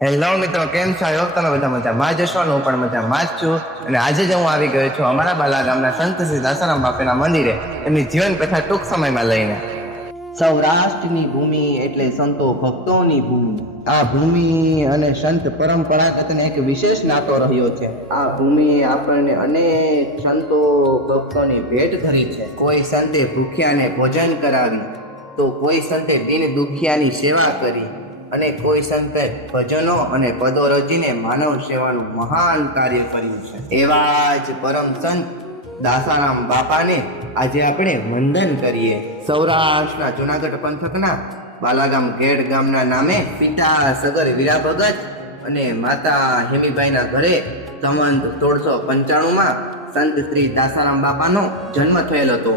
Hello મિત્રો, કેમ છો? આઈ હોપ તમે બધા મજામાં જ હશો. હું પણ મજામાં જ છું. અને આજે જ હું આવી ગયો છું અમારા બાલા ગામના સંત શ્રી દાસારામ બાપુના મંદિરે એમની જીવન કથા ટૂંક સમયમાં લઈને. સૌરાષ્ટ્રની ભૂમિ એટલે સંતો ભક્તોની ભૂમિ. આ ભૂમિ અને સંત પરંપરાગતને એક વિશેષ નાતો રહ્યો છે. આ ભૂમિ આપણને અનેક સંતો ભક્તોની ભેટ ધરી છે. કોઈ સંતે ભૂખ્યાને ભોજન કરાવી, તો કોઈ સંતે દિન દુખિયાની સેવા કરી, અને કોઈ સંતે ભજનો અને પદો રચીને માનવ સેવાનું મહાન કાર્ય કર્યું છે. એવા જ પરમ સંત દાસારામ બાપાને આજે આપણે વંદન કરીએ. સૌરાષ્ટ્રના જુનાગઢ પંથકના બાલાગામ ઘેડ ગામના નામે પિતા સગર વીરા ભગત અને માતા હેમીબાઈના ઘરે સંવંત 1695માં સંત શ્રી દાસારામ બાપાનો જન્મ થયેલ હતો.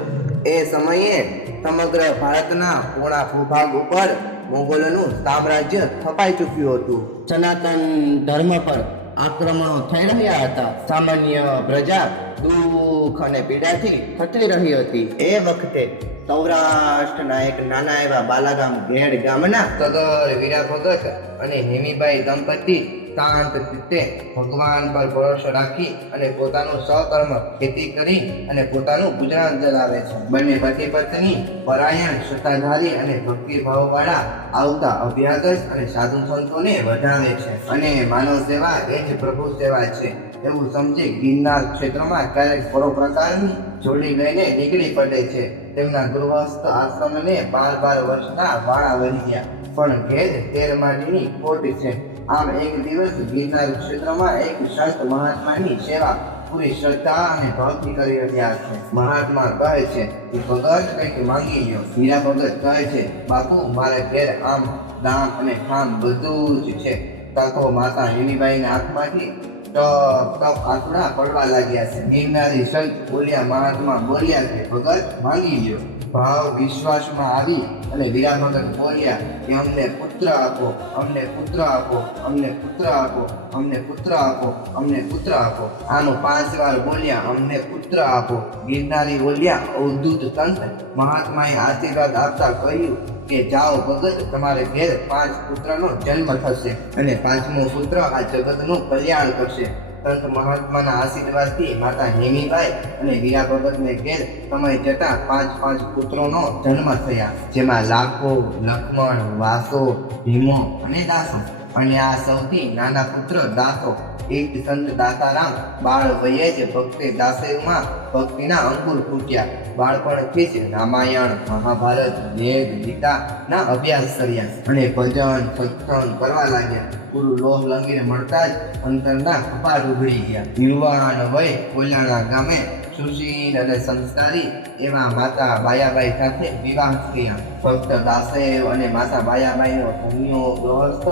એ સમયે સમગ્ર ભારતના પૂર્ણા ભૂભાગ ઉપર મોગલોનું સામ્રાજ્ય થપાઈ ચૂક્યું હતું. સનાતન ધર્મ પર આક્રમણો થઈ રહ્યા હતા. સામાન્ય પ્રજા દુઃખ અને પીડાથી થતી રહી હતી. એ વખતે સૌરાષ્ટ્રના એક નાના એવા બાલાગામ ઘેડ ગામના સગર વીરા ભગત અને હેમીબાઈ દંપતી શાંત ચિત્તે ભગવાન પર ભરોસો રાખી અને પોતાનું સકર્મ ખેતી કરી અને પોતાનું ગુજરાન ચલાવે છે. બંને પતિ પત્ની પરાયણ, સત્તાધારી અને ભક્તિભાવવાળા આવતા અભ્યાગત અને સાધુ સંતોને વધાવે છે અને માનવ સેવા એ જ પ્રભુ સેવા છે એવું સમજી ગિરનાર ક્ષેત્રમાં ક્યારેક પરોપકારની જોડી લઈને નીકળી પડે છે. તેમના ગૃહસ્થ આશ્રમને 12 વર્ષના વાળા વળી ગયા, પણ ઘેર 13 માળની ખોટ છે. આમ એક દિવસ ગિરનાર ક્ષેત્રમાં એક સંત મહાત્માની સેવા પૂરી શ્રદ્ધા અને ભક્તિ કરી રહ્યા છે. મહાત્મા કહે છે કે ભગત કંઈક માંગી લ્યો. વીરા ભગત કહે છે, બાપુ મારે ઘેર આમ દામ અને ખામ બધું જ છે. તકો માતા હેમીબાઈના આંખમાંથી ટપ ટપ આંસુડા પડવા લાગ્યા છે. ગિરનારી સંત બોલ્યા, મહાત્મા બોલ્યા કે ભગત માંગી લ્યો. ભાવ વિશ્વાસમાં આવી અને વીરા ભગત બોલ્યા કે અમને પુત્ર આપો, અમને પુત્ર આપો, અમને પુત્ર આપો, અમને પુત્ર આપો, અમને પુત્ર આપો. આમ 5 વાર બોલ્યા, અમને પુત્ર આપો. ગિરનારી બોલ્યા, અવધૂત સંત મહાત્માએ આશીર્વાદ આપતા કહ્યું કે જાઓ ભગત, તમારે ઘેર 5 પુત્રનો જન્મ થશે અને 5મો પુત્ર આ જગતનું કલ્યાણ કરશે. સંત મહાત્માના આશીર્વાદથી માતા હેમીબાઈ અને વીરા ભગતને ઘેર સમય જતા 5 પુત્રોનો જન્મ થયા, જેમાં લાખો, લક્ષ્મણ, વાસો, ભીમો અને દાસો. અને આ સૌથી નાના પુત્ર દાસો. એક સંત દાસારામ બાળ વયે જ ભક્તિ દાસેમાં ભક્તિના અંકુર ફૂટ્યા. બાળપણથી જ રામાયણ, મહાભારત, વેદ, ગીતાના અભ્યાસ કર્યા અને ભજન સત્સંગ કરવા લાગ્યા. પૂરું લોહ લંગીને મળતા જ અંતરના કપાટ ઉઘડી ગયા. યુવાન વય કોલાણા ગામે સુશીલ અને સંસ્કારી એવા માતા બાયાબાઈ સાથે વિવાહ થયા. ભક્ત દાસેવ અને માતા બાયાબાઈનો ધન્યો ગૃહસ્થ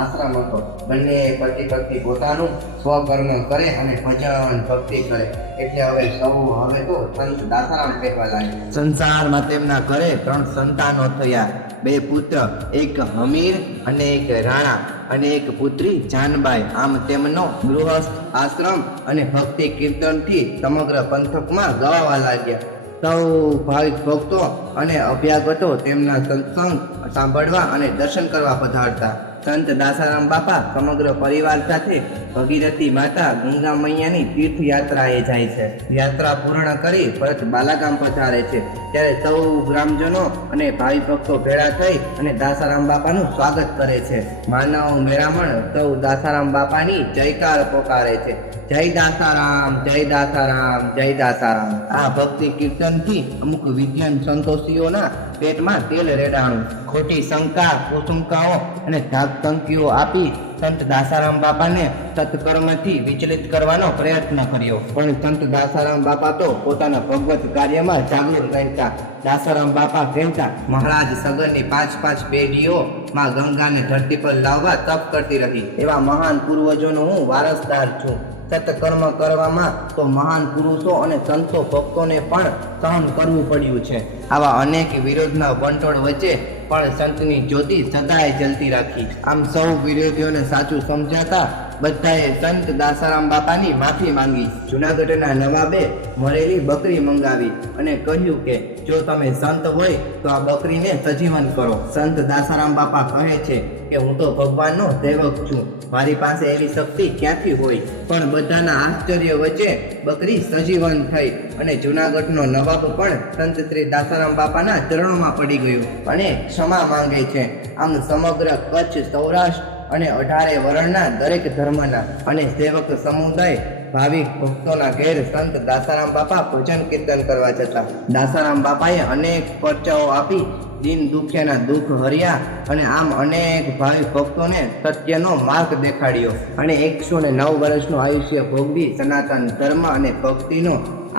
આશ્રમ હતો. બંને પતિ પત્ની પોતાનું સ્વકર્મ કરે અને ભજન ભક્તિ કરે. એટલે હવે તો સંત દાસારામ કહેવા લાગ્યા. સંસારમાં તેમના ઘરે 3 સંતાનો થયા. 2 પુત્ર, એક હમીર અને એક રાણા, અને એક પુત્રી જાનબાઈ. આમ તેમનો ગૃહસ્થ આશ્રમ અને ભક્તિ કીર્તનથી સમગ્ર પંથકમાં ગવાવા લાગ્યા. સૌ ભાવિક ભક્તો અને અભ્યાગતો તેમના સત્સંગ સાંભળવા અને દર્શન કરવા પધારતા. સંત દાસારામ બાપા સમગ્ર પરિવાર સાથે ભગીરથી માતા ગંગા મૈયાની તીર્થયાત્રાએ જાય છે. યાત્રા પૂર્ણ કરી પરત બાલાગામ પધારે છે. ત્યારે સૌ ગ્રામજનો અને ભાવિ ભક્તો ભેળા થઈ અને દાસારામ બાપાનું સ્વાગત કરે છે. માનવ મેળામણ સૌ દાસારામ બાપાની જયકાર પોકારે છે. જય દાસારામ, જય દાસારામ, જય દાસારામ. આ ભક્તિ કીર્તનથી અમુક વિદ્વાન સંતોષીઓના પેટમાં તેલ રેડાણું. ખોટી શંકા, કુસંકાઓ અને ધાકધમકીઓ આપી સંત દાસારામ બાપાને સત્કર્મથી વિચલિત કરવાનો પ્રયત્ન કર્યો. પણ સંત દાસારામ બાપા તો પોતાના ભગવત કાર્યમાં જાગૃત રહેતા. દાસારામ બાપા કહેતા, મહારાજ સગરની 5 પેઢીઓ માં ગંગાને ધરતી પર લાવવા તપ કરતી રહી. એવા મહાન પૂર્વજોનો હું વારસદાર છું. સત્કર્મ કરવામાં તો મહાન પુરુષો અને સંતો ભક્તોને પણ સહન કરવું પડ્યું છે. આવા અનેક વિરોધના વંટોળ વચ્ચે પણ સંતની જ્યોતિ સદાય જલતી રાખી. આમ સૌ વિરોધીઓને સાચું સમજાતા બધાએ સંત દાસારામ બાપાની માફી માંગી. જુનાગઢના નવાબે મરેલી બકરી મંગાવી અને કહ્યું કે જો તમે સંત હોય તો આ બકરીને સજીવન કરો. સંત દાસારામ બાપા કહે છે કે હું તો ભગવાનનો સેવક છું, મારી પાસે એવી શક્તિ ક્યાંથી હોય? પણ બધાના આશ્ચર્ય વચ્ચે બકરી સજીવન થઈ અને જૂનાગઢનો નવાબ પણ સંત શ્રી દાસારામ બાપાના ચરણોમાં પડી ગયો અને ક્ષમા માંગે છે. આમ સમગ્ર કચ્છ, સૌરાષ્ટ્ર અને 18 વરણના દરેક ધર્મના અને સેવક સમુદાય ભાવિક ભક્તોના ઘેર સંત દાસારામ બાપા ભજન કીર્તન કરવા જતા. દાસારામ બાપાએ અનેક પરચાઓ આપી દિન દુખ્યાના દુઃખ હર્યા અને આમ અનેક ભાવિક ભક્તોને સત્યનો માર્ગ દેખાડ્યો અને 109 વર્ષનું આયુષ્ય ભોગવી સનાતન ધર્મ અને ભક્તિનો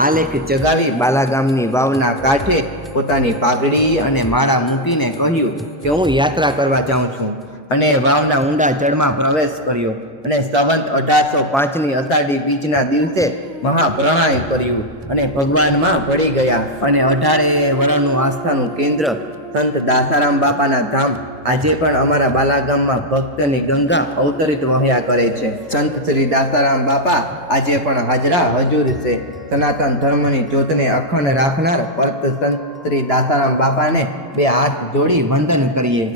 આલેખ જગાવી બાલાગામની વાવના કાંઠે પોતાની પાઘડી અને માળા મૂકીને કહ્યું કે હું યાત્રા કરવા જાઉં છું અને વાવના ઊંડા જળમાં પ્રવેશ કર્યો અને સંવત 1805ની અષાઢી બીજના દિવસે મહાપ્રણય કર્યું અને ભગવાનમાં પડી ગયા અને 18 વર્ષનું આસ્થાનું કેન્દ્ર સંત દાસારામ બાપાના ધામ આજે પણ અમારા બાલાગામમાં ભક્તની ગંગા અવતરિત વહ્યા કરે છે. સંત શ્રી દાસારામ બાપા આજે પણ હાજરા હજુર છે. સનાતન ધર્મની જ્યોતને અખંડ રાખનાર પરત સંત શ્રી દાસારામ બાપાને 2 હાથ જોડી વંદન કરીએ.